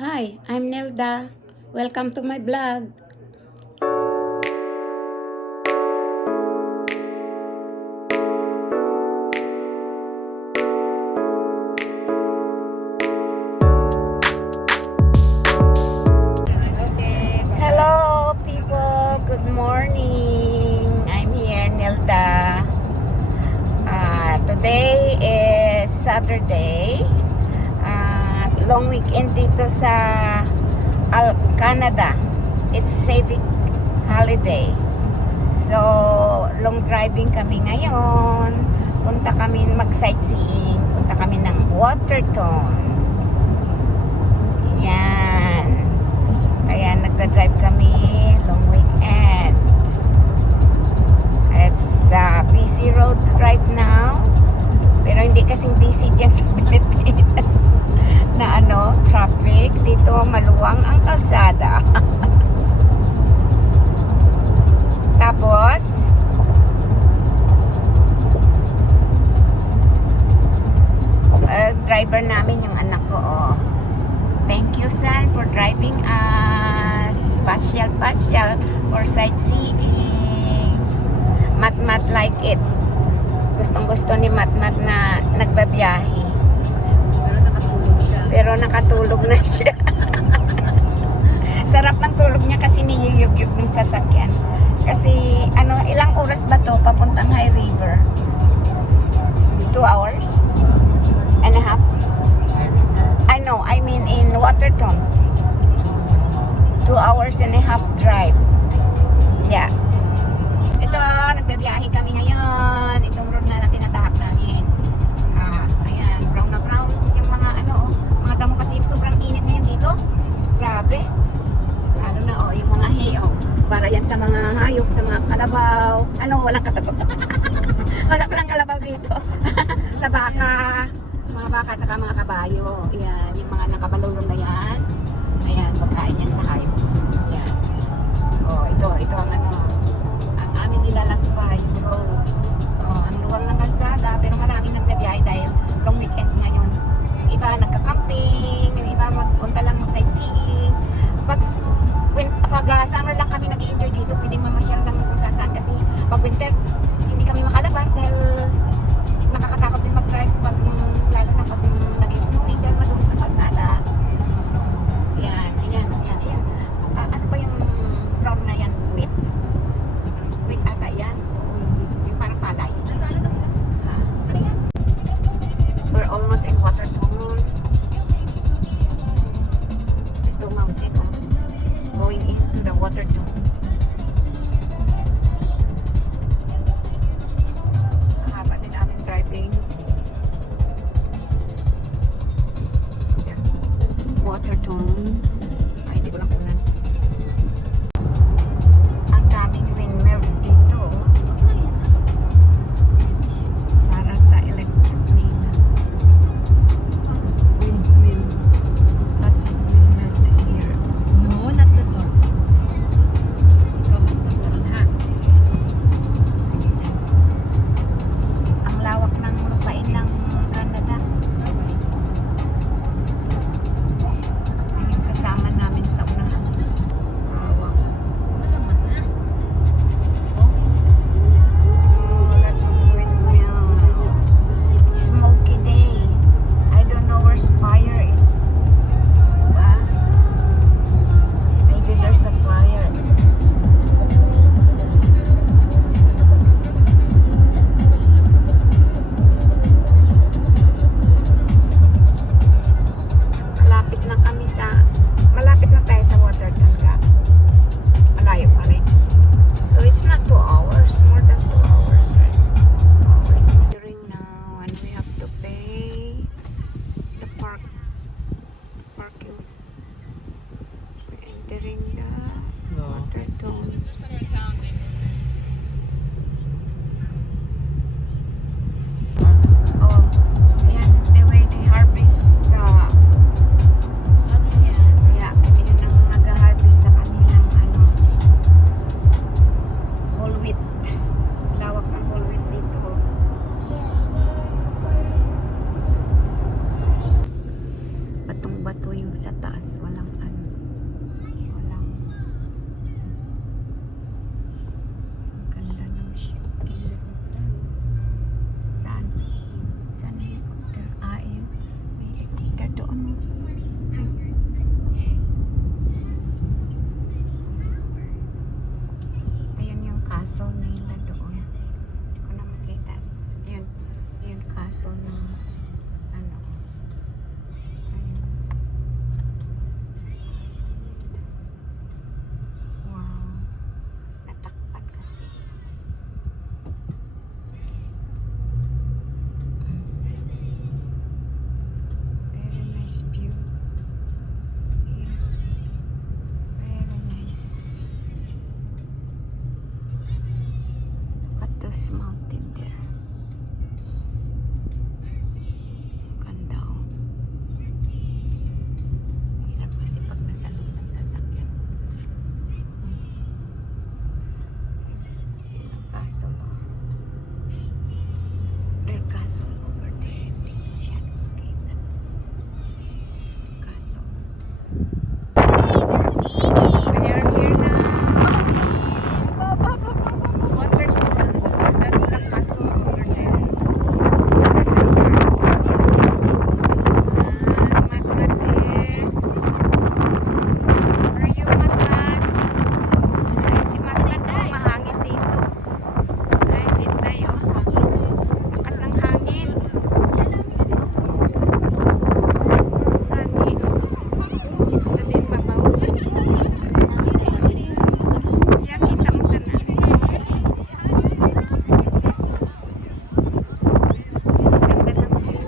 Hi, I'm Nelda. Welcome to my vlog. Hello people, good morning. I'm here, Nelda. Today is Saturday. Long weekend dito sa Canada. It's civic holiday. So, long driving kami ngayon. Punta kami mag-sightseeing. Punta kami ng Waterton. Yan. Kaya nagda-drive kami long weekend. It's busy road right now. Pero hindi kasing busy dyan sa Pilipinas. Na traffic. Dito maluwang ang kalsada. Tapos, driver namin yung anak ko, oh. Thank you, son, for driving us. Pasyal for sightseeing. Mat like it. Gustong-gusto ni Mat na nagbabiyahe. Pero nakatulog na siya. Sarap ng tulog niya kasi niyuyug-yug ng sasakyan. Kasi ilang oras ba to papuntang High River? 2 hours and a half? I mean in Waterton. 2 hours and a half drive. Yeah. Ito, nagbabiyahe kami ngayon. Itong road na tinatahak namin. Ayan, brown na brown. Yung mga mga damo kasi sobrang init ngayon dito. Grabe. Lalo na yung mga hay, para yan sa mga hayop, sa mga kalabaw. Walang kalabaw. Walang kalabaw dito. Sa baka, mga baka at saka mga kabayo. Ayan, yung mga nakabalulong na yan. Ayan, pagkain yan sa hayop. Ayan. Ito ang ang amin nilalakbay, bro. Ang luwang ng kalsada, pero maraming nagbabiyahe dahil long weekend ngayon. Yung iba nagka-camping, yung iba magpunta lang mag-sightseeing. Pag summer lang kami nag-i-enjoy dito, pwedeng mamasyal lang kung saan-saan kasi pag winter, hindi kami makalabas dahil nakakatakot din mag-drive lalo na pag nag-snowing dahil madulas ng kalsada. Yan. Ano ba yung brown na yan? Wheat ata yan. Yung parang palay. We're almost in Waterton. Ito mountain, going into the Waterton. Haba din aming driving. Waterton. Ay, hindi ko lang kunan. Ang daming windmill dito. Para sa electric nila. Windmill. Lots of windmill here. No, not the door. Ikaw magpapalun ha. Ang lawak ng lupain ng Canada. Yung kasama namin sa unahan. Lawak. Malaman na. Oh, Lots of windmill. It's smoky day. I don't know where fire is. Maybe there's a fire. Malapit na tayo sa Waterton ka. Malayo pa rin. So it's not 2 hours, more than 2 hours, right? We're entering now and we have to pay the parking. We're entering the Waterton. Ayan, the way they harvest the ano yan? yeah, yun ang nag-harvest sa kanilang whole wheat. Lawak ng whole wheat dito. Batong-bato yung sa taas. Wala castle nila doon. Hindi ko na makita. Yun. Yun castle ng ano. Ayun. Castle nila. Wow. Natakpan kasi. Very nice view. Here. Very nice. Look at those mountain there. Ganda oh. Hirap kasi pag nasa loob ng sasakyan. Yun ang castle oh. Their castle over there. Hindi ko masyado makita. Castle. We are here now. Water tour. That's the castle over there. Matmat is... Where are you, Matmat? Ayun si Matmat. Oh, mahangin dito. Ay, Sinday, oh. Lakas ng hangin. Hangin. Sa din mabaw. Yan, kita mo ka na. Ganda ng view.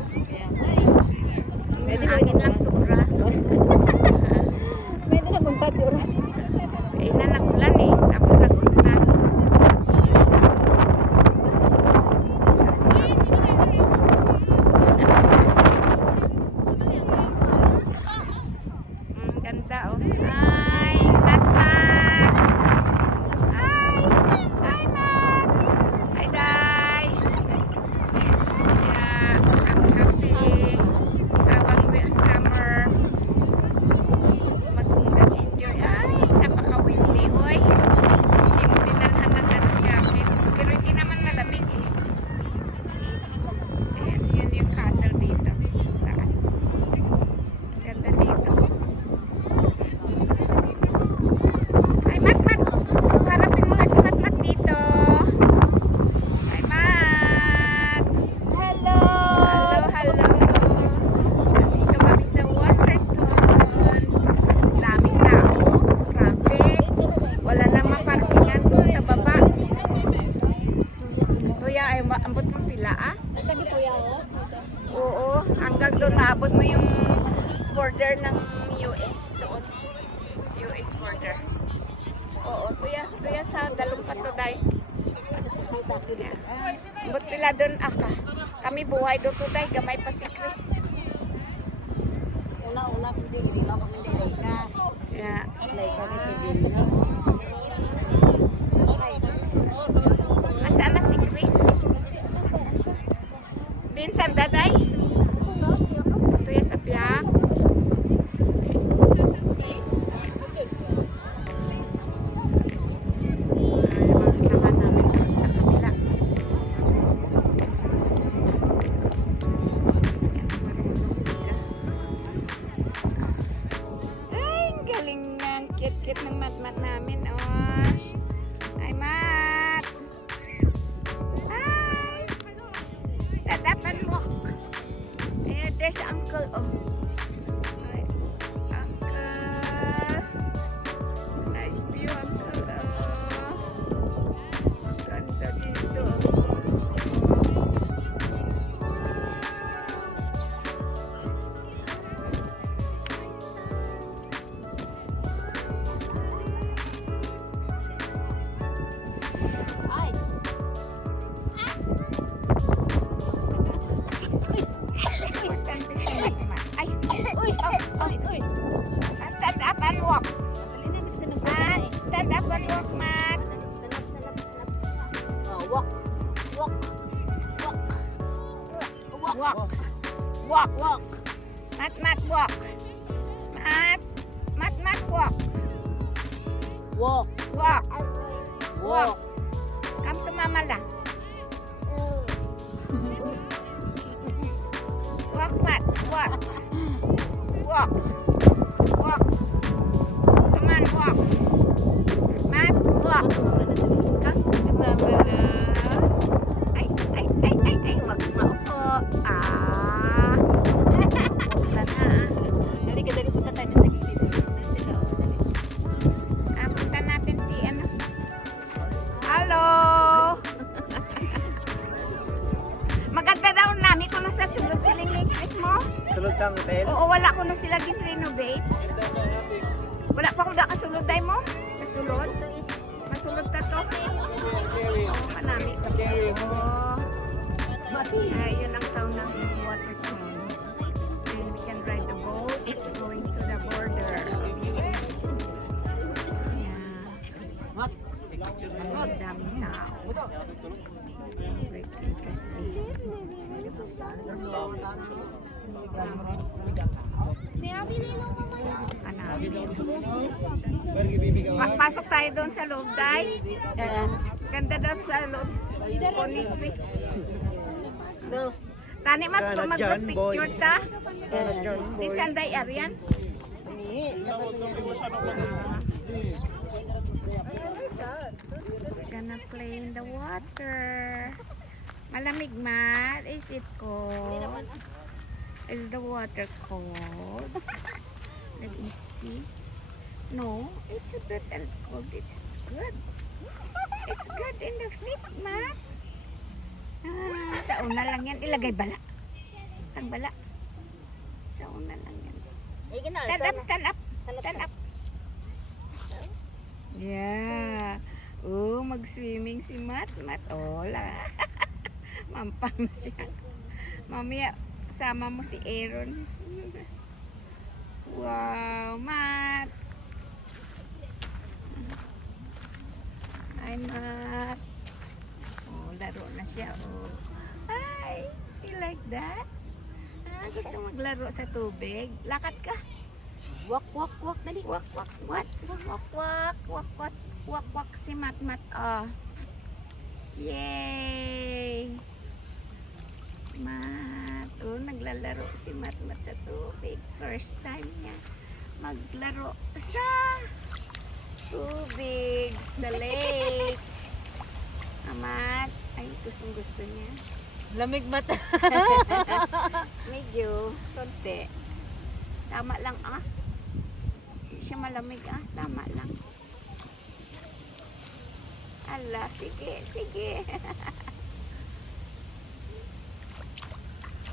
Ang hangin lang sobra. Pwede na kung tatura. Eh, na nagulan eh. Tapos naguntan. Ganda oh. Ay, Matmat! Ay! Ay, Mat! Ay, Day! Yeah, I'm happy. Habang we are summer. Mag-enjoy. Ay, napaka-windy. Oy! Hindi mo dinalhan ng jacket. Pero hindi naman malamig eh. Ayan, yun yung castle dito. Taas. Ganda dito. Ay, Matmat! Harapin mo nga si Matmat dito. Ay, Mat! Hello! Hello, hello. Nandito kami sa Waterton. Daming tao. Traffic. Wala namang parkingan dun sa baba. Tuya, ay ambot mo pila ah? Sabi ko yaw. Oo, hanggang doon maabot mo yung border ng US doon. US border. Oo, tuya sa dalumpat to day. Ambot pila doon aka. Kami buhay doon to day, gamay pa si Chris. Una-una hindi rin ako hindi ka. Yeah. Like kami si Jim. Nasaan na si Chris? Din sa daday? Tuya sa piyak. Mga kasama namin doon sa kabila. Ay, ang galing ng kit-kit ng mat-mat namin. Oh. Ay, Mat! Hi! Stand up and walk. Ayan, there's Uncle. Oh. Ay, Uncle. Nice view, Uncle. Oh. Ganda dito. Ay! Ay, uy, oh, uy. Stand up and walk. Mat, stand up and walk, Mat. Walk. Walk. Walk. Walk. Mat, walk. Mat, walk. Walk. Walk. Walk. Come to mama lang. Walk, Mat. Walk. Walk. Walk. Come on, walk. Mat, walk. Come. Masulod? Masulod ta to? Oo, manami ka po. Yun ang taon ng water cone. And we can ride the boat going to the border. Yeah. Ang daming tao. Great kasi. Pasok tayo doon sa loob, Day. Ganda daw sa loob. Pony Chris. Tani mag-group picture ta. Di sanday Arian. We're gonna play in the water. Malamig man. Is it cold? Is the water cold? Let me see. No, it's a bit cold. It's good. It's good in the feet, Matt. Sa una lang yan. Ilagay bala. Ang bala. Sa una lang yan. Stand up, stand up. Stand up. Yeah. Oh, mag-swimming si Matt. Matt, hola. Mampam siya. Mamaya, sama mo si Aaron. Wow, Matt. Hi, Matt. Oh, laro na siya. Oh. Hi, you like that? Gusto maglaro sa tubig? Lakad ka. Walk, walk, walk. Dali. Walk, walk, what? Walk, walk, walk, walk, walk. Walk, walk si Matt, Matt. Oh. Yay! Matt. Oh, naglalaro si Matt, Matt sa tubig. First time niya maglaro sa tubig, sa lake. Matt, ay gustong gusto niya. Lamig mata. Medyo, konti. Tama lang ah. Hindi siya malamig ah. Tama lang. Ala, sige, sige.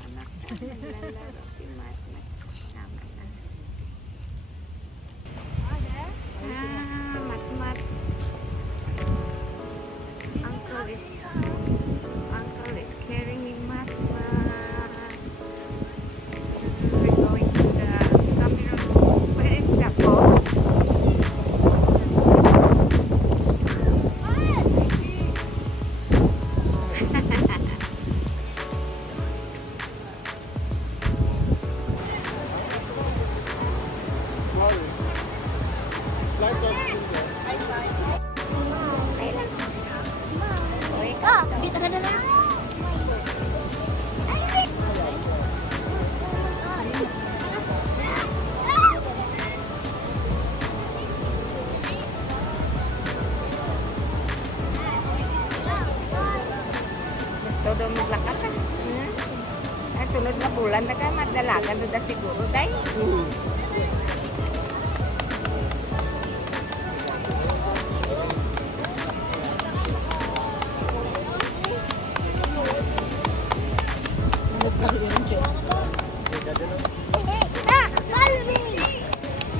Anak ka, naglalaro si Matt. Tama lang. Mat. Uncle is carrying Mat. We're going to the Cameron. Where is the falls? Dito na lang. Gusto daw maglakad ah. Sunod na bulan na ka, madalagan doon na siguro, Day.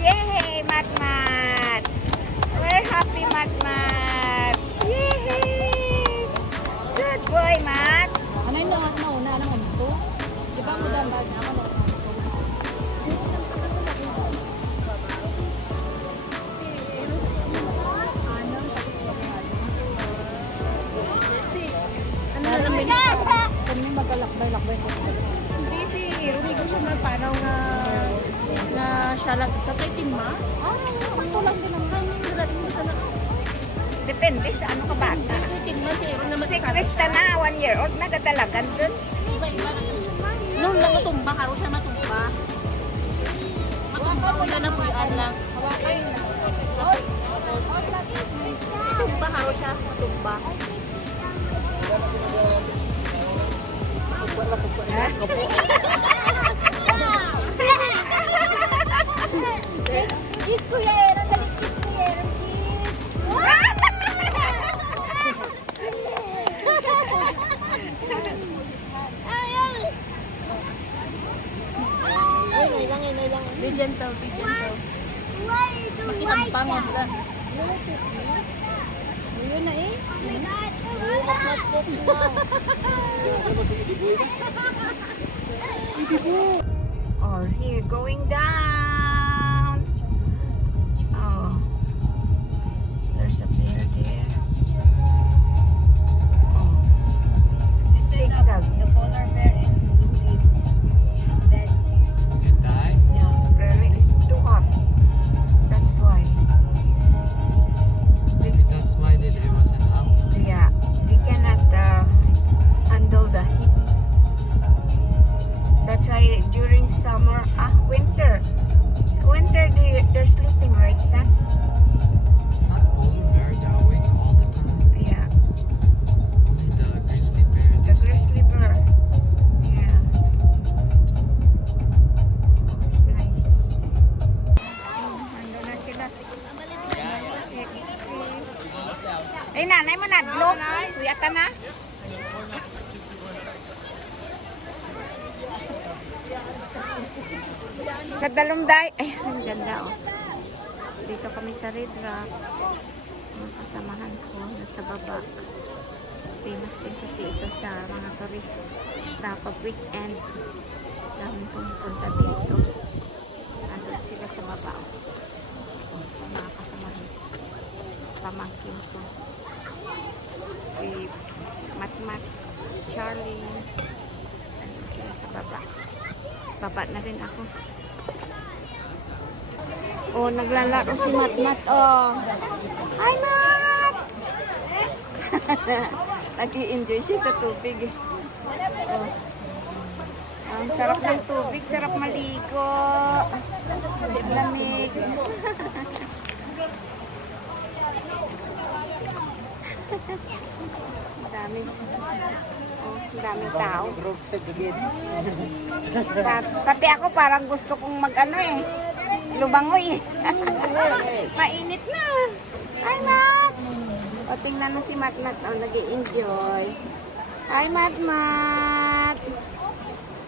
Yay, Mat. We're happy, Mat. Yay! Good boy, Mat. Ano yung nauna ng unto? Di ba mo damag na ako? Ano na lang Kami magkalakbay-lakbay ko. Hindi si Rumi ko siya parang na siya lang sa ma. Ako lang din ang Depende sa ano ka bata. Si Krista na, 1 year old, nagadalagan dun. Noon lang matumba, karo siya matumba. Matumba po yan na buyan lang. Matumba, karo siya matumba. Ha? Kiss Kuya Aaron, dali kiss Kuya Aaron, kiss. Ay, lang. Be gentle. Makitampang mo. Yun na eh. Or here, going down. Oh, there's a bear there. Oh, zigzag. The polar bear in zoo is dead. It died? Yeah. Really, it's too hot. That's why. Maybe that's why they wasn't out. Yeah, we cannot handle the heat. That's why during summer, winter they're sleeping, right, son? Not polar bear, they're awake all the time. Yeah, Only the grizzly bear. the grizzly bear. Yeah, it's nice. Ando na sila. Ay, nanay mo nadlok. Kuyata na. Nadalumday. Ay, ang ganda oh. Dito kami sa Red Rock. Ang kasamahan ko nasa baba. Famous din kasi ito sa mga tourist. Kapag weekend, daming pumupunta dito. Andun sila sa baba. Ang mga kasamahan. Pamangkin ko. Si Matmat, Charlie. Andun sila sa baba. Baba na rin ako. Oh, naglalaro si Matmat. Oh. Hi, Mat! Nag-i-enjoy siya sa tubig. Oh. Ang sarap ng tubig. Sarap maligo. Lamig. Daming. Oh, daming tao. Pati ako parang gusto kong mag-ano eh. Lubangoy eh. Mainit na. Hi, Mat! O, tingnan mo si Matmat. O, nag-i-enjoy. Hi, Matmat!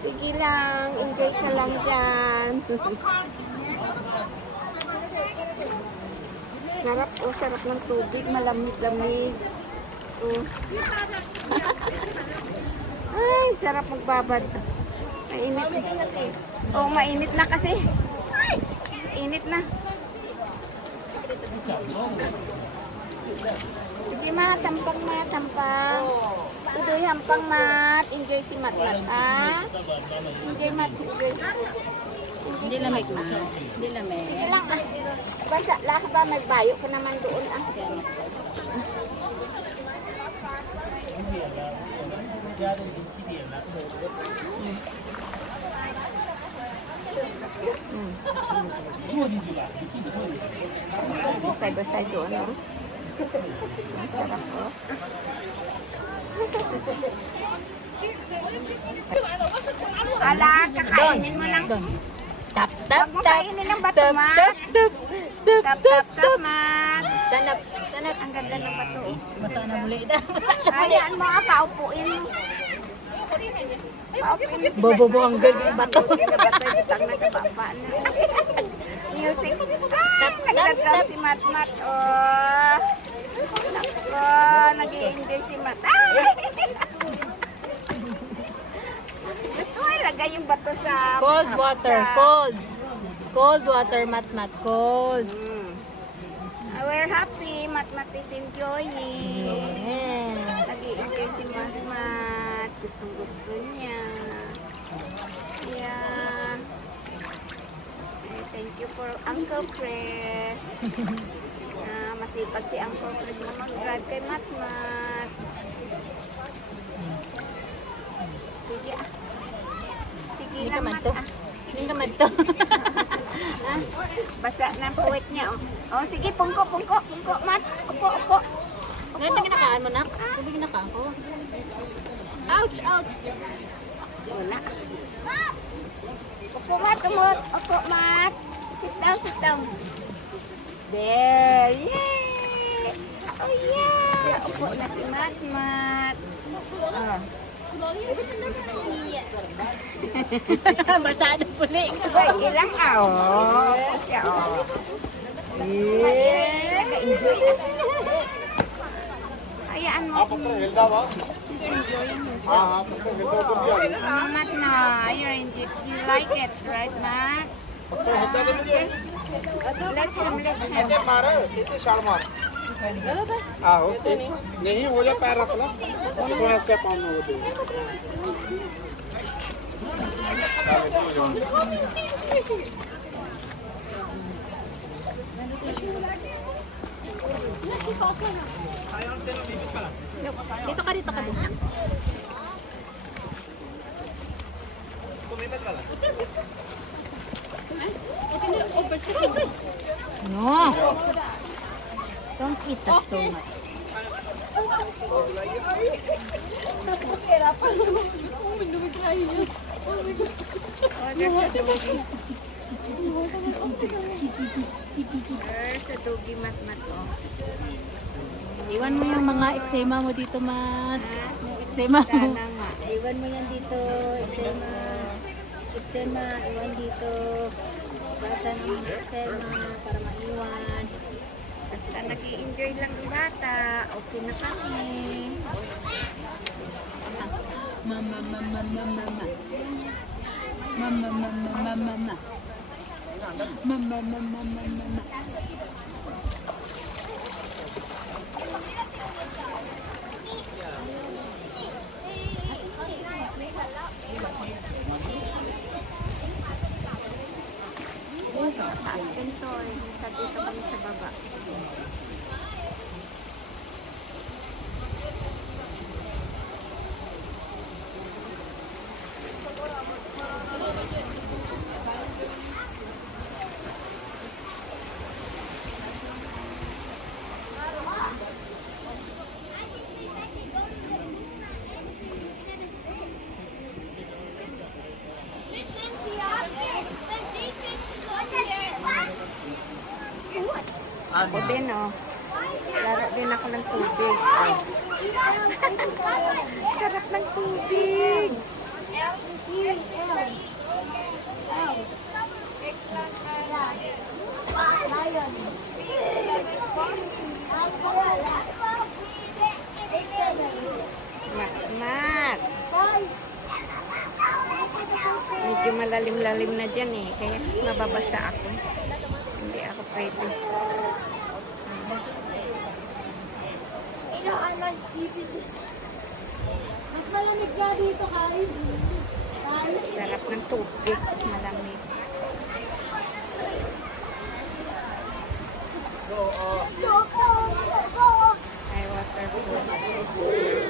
Sige lang. Enjoy ka lang dyan. Sarap. O, sarap ng tubig. Malamig-lamig. O. Ay, sarap magbabad. Mainit. O, mainit na kasi. Init na. Sige, Mat, tampang, Mat, tampang. Tudoy, hampang, Mat. Enjoy si Matmat, ah. Enjoy, Mat, enjoy. Hindi lamig na. Hindi lamig. Sige lang, ah. Basa lah ba, may bayo ko naman doon, ah. Basay-basay doon, no? Ang sarap, oh. Ala, kakainin mo ng... Tap, Huwag tap, mo tap. kainin ng bato, Mat. Tap, tap, Tap, tap, tap, Mat. Stand up, stand up. Ang ganda ng bato. Basa na muli na. Hayaan mo, ah, paupuin mo. Paupuin mo si Bobo ang ganda ng bato. Bato, butang na sa baba na. Music. Ah, nagdadaw si Matmat. Oh. Nako, nag-i-enjoy si Mat. Ay! Gusto mo ilagay yung bato sa... Cold water, sa- cold. Cold water, Matmat, cold. We're happy. Matmat is enjoying. Yeah. Nag-i-enjoy si Matmat. Gustong-gusto niya. Yeah. Ay, thank you for Uncle Chris. Masipag si Uncle Chris na mag-drive kay Matmat. Sige ah. Sige Hindi ka lang, man Mat. to. Ah. Hindi ka man to. Ah, basa ng puwet niya, oh. Oh, sige, pungko, pungko, pungko, Mat. Upo, upo. Ito ginakaan mo, nak? Ito ginakaan ko. Ouch, ouch. Wala. Upo, Mat, umot. Upo, Mat. Sit down, sit down. There. Yay! Oh, yeah. Upo na si Mat, Mat. Oh. Basa na puli. Ay, ilang, oh. Okay siya, oh. Yeah. nag-enjoy. Hayaan mo. Just enjoying yourself. Matt, no. You like it, right, Matt? Just let him live him. नहीं हो जा पैर रख लो इसमें इसके पाँव में होते Dito ka, dito ka. No. Don't eat the stomach. There's a doggy mat-mat, oh. Iwan mo yung mga eczema mo dito, Mat. Yung eczema mo. Sana nga. Iwan mo yan dito. Eczema. Eczema. Iwan dito. Gasan ng mga eczema para maiwan. Basta nag-i-enjoy lang ang bata. Okay na kami. Mama, mama, mama, mama. Mama, mama, mama, mama. Mama, mama, mama, mama. Taas din to. Isa dito kami sa baba. Ako din, oh. Laro din ako ng tubig. Sarap ng tubig. Mat. Medyo malalim-lalim na dyan eh. Kaya mababasa ako. Hindi ako pwede. Mas malamig ka dito, Kai. Sarap ng tubig. Malamig. Ay, waterfall.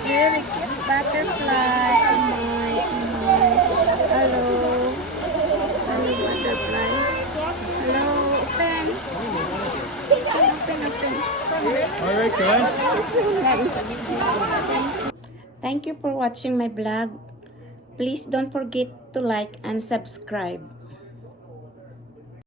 Very cute butterfly. Hello. Hello, butterfly. Hello, open. Open. All right, guys. Nice. Thank you for watching my vlog. Please don't forget to like and subscribe.